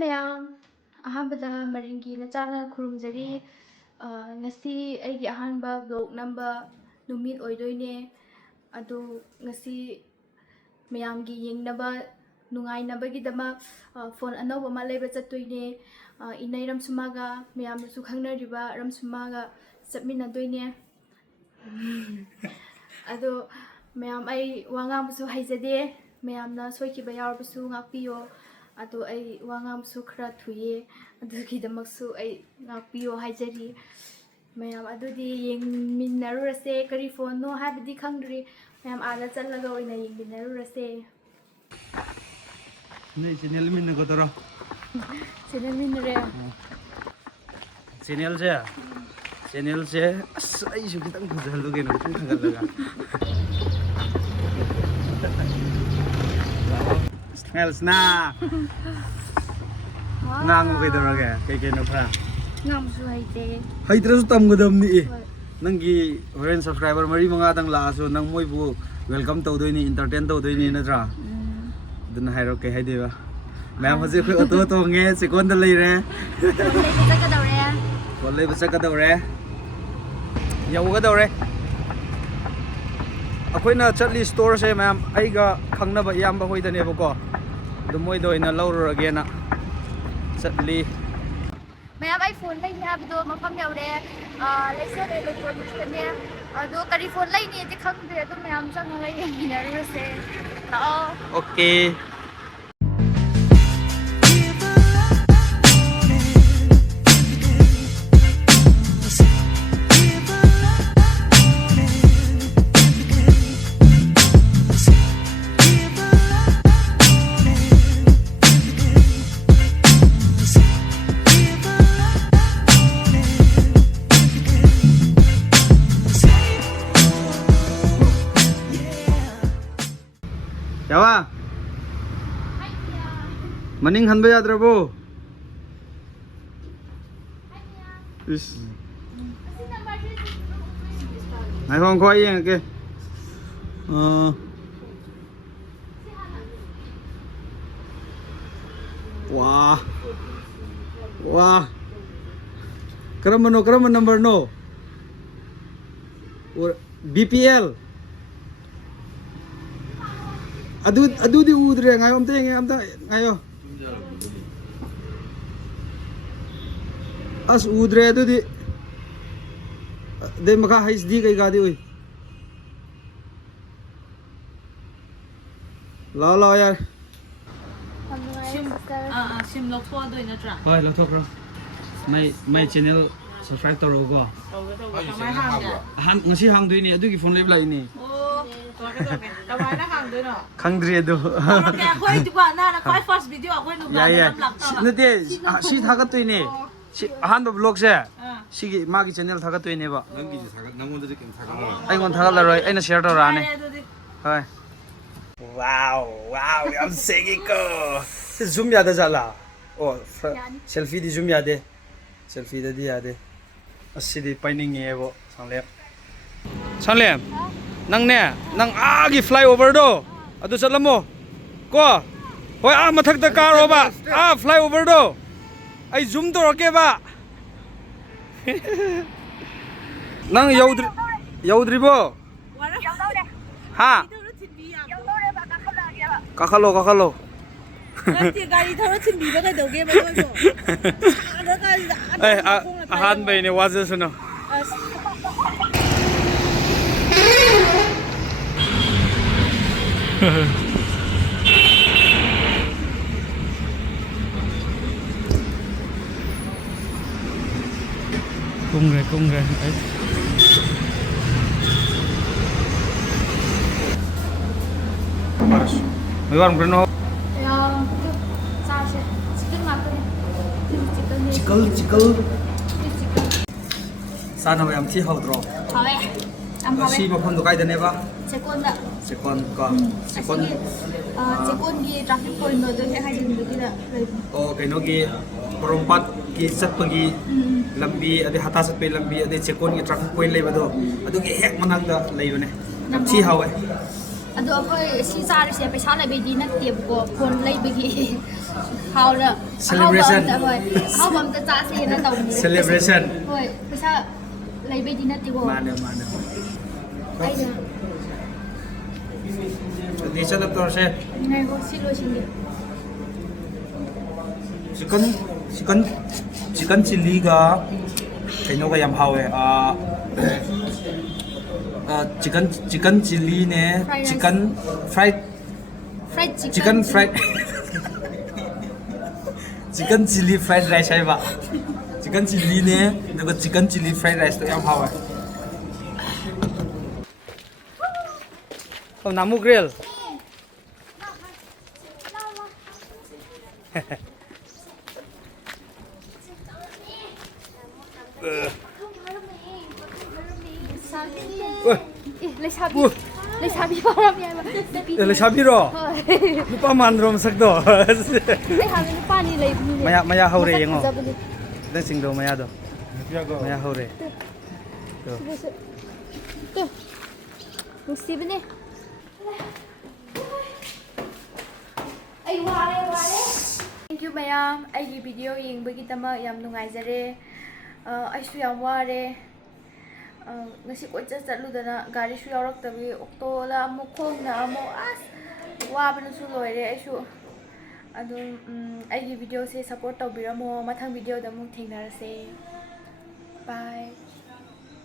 ꯃꯌꯥꯝ ꯑꯍꯥꯟꯕꯗ ꯃꯔꯤꯡꯒꯤ ꯅꯆꯥꯅ ꯈꯨꯔꯨꯝꯖꯔꯤ ꯉꯁꯤ ꯑꯩꯒꯤ ꯑꯍꯥꯟꯕ ꯕ꯭ꯂꯣꯛ ꯅꯝꯕ ꯅꯨꯃꯤꯠ ꯑꯣꯏꯗꯣꯏꯅꯦ ꯑꯗꯣ ꯉꯁꯤ ꯃꯌꯥꯝꯒꯤ ꯌꯦꯡꯅꯕ ꯅꯨꯡꯉꯥꯏꯅꯕꯒꯤꯗꯃꯛ ꯐꯣꯟ ꯑꯅꯧꯕ ꯑꯃ ꯂꯩꯕ ꯆꯠꯇꯣꯏꯅꯦ ꯏꯅꯩ ꯔꯝꯁꯨꯃꯥꯒ ꯃꯌꯥꯝꯅꯁꯨ ꯈꯪꯅꯔꯤꯕ ꯔꯝꯁꯨꯃꯥꯒ ꯆꯠꯃꯤꯟꯅꯗꯣꯏꯅꯦ ꯑꯗꯣ ꯃꯌꯥꯝ ꯑꯩ ꯋꯥ ꯉꯥꯡꯕꯁꯨ ꯍꯩꯖꯗꯦ ꯃꯌꯥꯝꯅ ꯁꯣꯏꯈꯤꯕ ꯌꯥꯎꯔꯕꯁꯨ ꯉꯥꯛꯄꯤꯌꯣ ꯑꯗꯣ ꯑꯩ ꯋꯥ ꯉꯥꯡꯕꯁꯨ ꯈꯔ ꯊꯨꯏꯌꯦ ꯑꯗꯨꯒꯤꯗꯃꯛꯁꯨ ꯑꯩ ꯉꯥꯛꯄꯤꯌꯣ ꯍꯥꯏꯖꯔꯤ ꯃꯌꯥꯝ ꯑꯗꯨꯗꯤ ꯌꯦꯡꯃꯤꯟꯅꯔꯨꯔꯁꯦ ꯀꯔꯤ ꯐꯣꯟꯅꯣ ꯍꯥꯏꯕꯗꯤ ꯈꯪꯗ꯭ꯔꯤ ꯃꯌꯥꯝ ꯑꯥꯗ ꯆꯠꯂꯒ ꯑꯣꯏꯅ ꯌꯦꯡꯃꯤꯟꯅꯔꯨꯔꯁꯦ ꯅꯣꯏ ꯆꯦꯅꯦꯜ ꯃꯤꯟꯅꯒꯗꯧꯔꯣ ꯆꯦꯟꯅꯃꯤꯟꯅꯔꯦ ꯆꯦꯅꯦꯜꯁꯦ ꯑꯁ ꯑꯩꯁꯨ ꯈꯤꯇꯪ ꯐꯖꯍꯜꯂꯨ ꯀꯩꯅꯣ ꯈꯤꯇꯪ ꯊꯥꯒꯠꯂꯒ ꯁ꯭ꯅꯦꯜꯁꯅꯥ ꯉꯥꯡꯉꯨ ꯀꯩꯗꯧꯔꯒꯦ ꯀꯩꯀꯩꯅꯣ ꯈꯔ ꯉꯥꯡꯕꯁꯨ ꯍꯩꯇꯦ ꯍꯩꯇ꯭ꯔꯁꯨ ꯇꯝꯒꯗꯕꯅꯤ ꯅꯪꯒꯤ ꯍꯣꯔꯦꯟ ꯁꯕꯁꯀ꯭ꯔꯥꯏꯕꯔ 4-5ꯗꯪ ꯂꯥꯛꯑꯁꯨ ꯅꯪ ꯃꯣꯏꯕꯨ ꯋꯦꯜꯀꯝ ꯇꯧꯗꯣꯏꯅꯤ इंटरटेन ꯇꯧꯗꯣꯏꯅꯤ ꯅꯠꯇ꯭ꯔꯥ ꯑꯗꯨꯅ ꯍꯥꯏꯔꯣ ꯀꯩ ꯍꯥꯏꯗꯣꯏꯕ ꯃꯌꯥꯝ ꯍꯧꯖꯤꯛ ꯑꯩꯈꯣꯏ ꯑꯣꯇꯣ ꯇꯣꯡꯉꯦ ꯆꯦꯛꯀꯣꯟꯗ ꯂꯩꯔꯦ ꯐꯣꯟ ꯂꯩꯕ ꯆꯠꯀꯗꯧꯔꯦ ꯌꯧꯒꯗꯧꯔꯦ ꯑꯩꯈꯣꯏꯅ ꯆꯠꯂꯤ ꯁ꯭ꯇꯣꯔꯁꯦ ꯃꯌꯥꯝ ꯑꯩꯒ ꯈꯪꯅꯕ ꯏꯌꯥꯝꯕ ꯍꯣꯏꯗꯅꯦꯕꯀꯣ ꯑꯗꯨ ꯃꯣꯏꯗ ꯑꯣꯏꯅ ꯂꯧꯔꯨꯔꯒꯦꯅ ꯆꯠꯂꯤ ꯃꯌꯥꯝ ꯑꯩ ꯐꯣꯟ ꯂꯩꯅꯤ ꯍꯥꯏꯕꯗꯣ ꯃꯐꯝ ꯌꯧꯔꯦ ꯂꯩꯁꯣꯜ ꯏꯂꯦꯛꯇ꯭ꯔꯣꯅꯤꯛꯁꯇꯅꯦ ꯑꯗꯣ ꯀꯔꯤ ꯐꯣꯟ ꯂꯩꯅꯤꯗꯤ ꯈꯪꯗ꯭ꯔꯦ ꯑꯗꯨ ꯃꯌꯥꯝ ꯆꯪꯉꯒ ꯌꯦꯡꯃꯤꯟꯅꯔꯨꯔꯁꯦ ꯂꯥꯛꯑꯣ okay yawa maning hanba yadrabo is nai hong khoi yeng ke wah wah karam number no BPL Adu di udre ngayo amta ngayo as udre adu di de maka HD kai ga di oi la yaar sim lokho doi natra hoi lo thok ro my channel subscribe taro go hang ngasi hang doi ni adu gi phone leb lai ni khangdri adu okay khoi dikwa na khoi first video khoi nu ga lam lak nate si thagat toi ne si ahan ba vlog se sigi magi channel thagat toi ne ba nangi thagat nangon de kin thagat ai gon thagat la roi aina share tora ne hoi wow yam segi ko zoom ya da jala oh selfie di zoom ya de selfie da di ya de asidi paining ye bo sanglem nang ne nang agi flyover do adu chalamo ko hoi mathak da karo ba flyover do ai zoom to roke ba nang yaudri bo ha kakalo Nanti gari thoro chimbi ba kai doge ba koi bo ada gari da ahan bai ne waje suno cung rồi ấy mấy con cái nó chicken sao nào em thi hậu rồi si mà không được cái này ba second ꯆꯦꯀꯣꯟꯒꯤ traffic ꯄꯣꯏꯟꯠꯗꯣ ꯍꯦꯛ ꯍꯥꯏꯖꯤꯟꯕꯒꯤꯗ ꯂꯩꯕꯅꯦ oh kainogi porompat ki satpagi lambi ade hata satpai lambi ade chekon ki traffic point leibado adugi hek managda leibane yam thi hawe ꯑꯗꯣ ꯑꯩꯈꯣꯏ ꯁꯤ ꯆꯥꯔꯤꯁꯦ ꯄꯩꯁꯥ ꯂꯩꯕꯩꯗꯤ ꯅꯠꯇꯦꯕꯀꯣ ꯐꯣꯟ ꯂꯩꯕꯒꯤ ꯍꯥꯎꯅ Celebration. ꯑꯍꯥꯎꯕ ꯑꯝꯇ ꯆꯥꯁꯦꯅ ꯇꯧꯕꯅꯤ Celebration. ꯍꯣꯏ ꯄꯩꯁꯥ ꯂꯩꯕꯩꯗꯤ ꯅꯠꯇꯦꯀꯣ Mana. ꯑꯩꯅ Di sana torse. ꯉꯥꯏꯈꯣ ꯁꯤ ꯂꯣꯏꯁꯤꯟꯒꯦ Chicken chili ga kaino ga yam hawe. Chicken chili ne Fried rice. chicken fried chicken chili fried rice hai ba. Chicken chili ne daga chicken chili fried rice to yam hawe. Oh, namu grill. ꯂꯩꯁꯥꯕꯤ ꯄꯥꯔꯝꯃꯤ ꯍꯥꯏꯕ ꯅꯨꯄꯤ Lesabiro. Lupa mandrom sakdo. ꯑꯩ ꯍꯥꯟꯅ ꯅꯨꯄꯥꯅꯤ ꯂꯩꯕꯅꯤꯅꯦ Maya hore ꯃꯁꯛ yengo. ꯐꯖꯕꯅꯤ. Dan sing do maya do. Maya hore. 또 ꯅꯨꯡꯁꯤꯕꯅꯦ ꯑꯩ ꯋꯥꯔꯦ ꯊꯦꯡꯛ ꯌꯨ ꯃꯌꯥꯝ ꯑꯩꯒꯤ ꯚꯤꯗꯤꯑꯣ ꯌꯦꯡꯕꯒꯤꯗꯃꯛ ꯌꯥꯝ ꯅꯨꯡꯉꯥꯏꯖꯔꯦ ꯑꯩꯁꯨ ꯌꯥꯝ ꯋꯥꯔꯦ ngasi koichat chatludana gari su yauraqtabi okto la amu khongna amu as wabana su loire aisu adum aigi video se support tawbiramo mathang video da mu thengnarase bye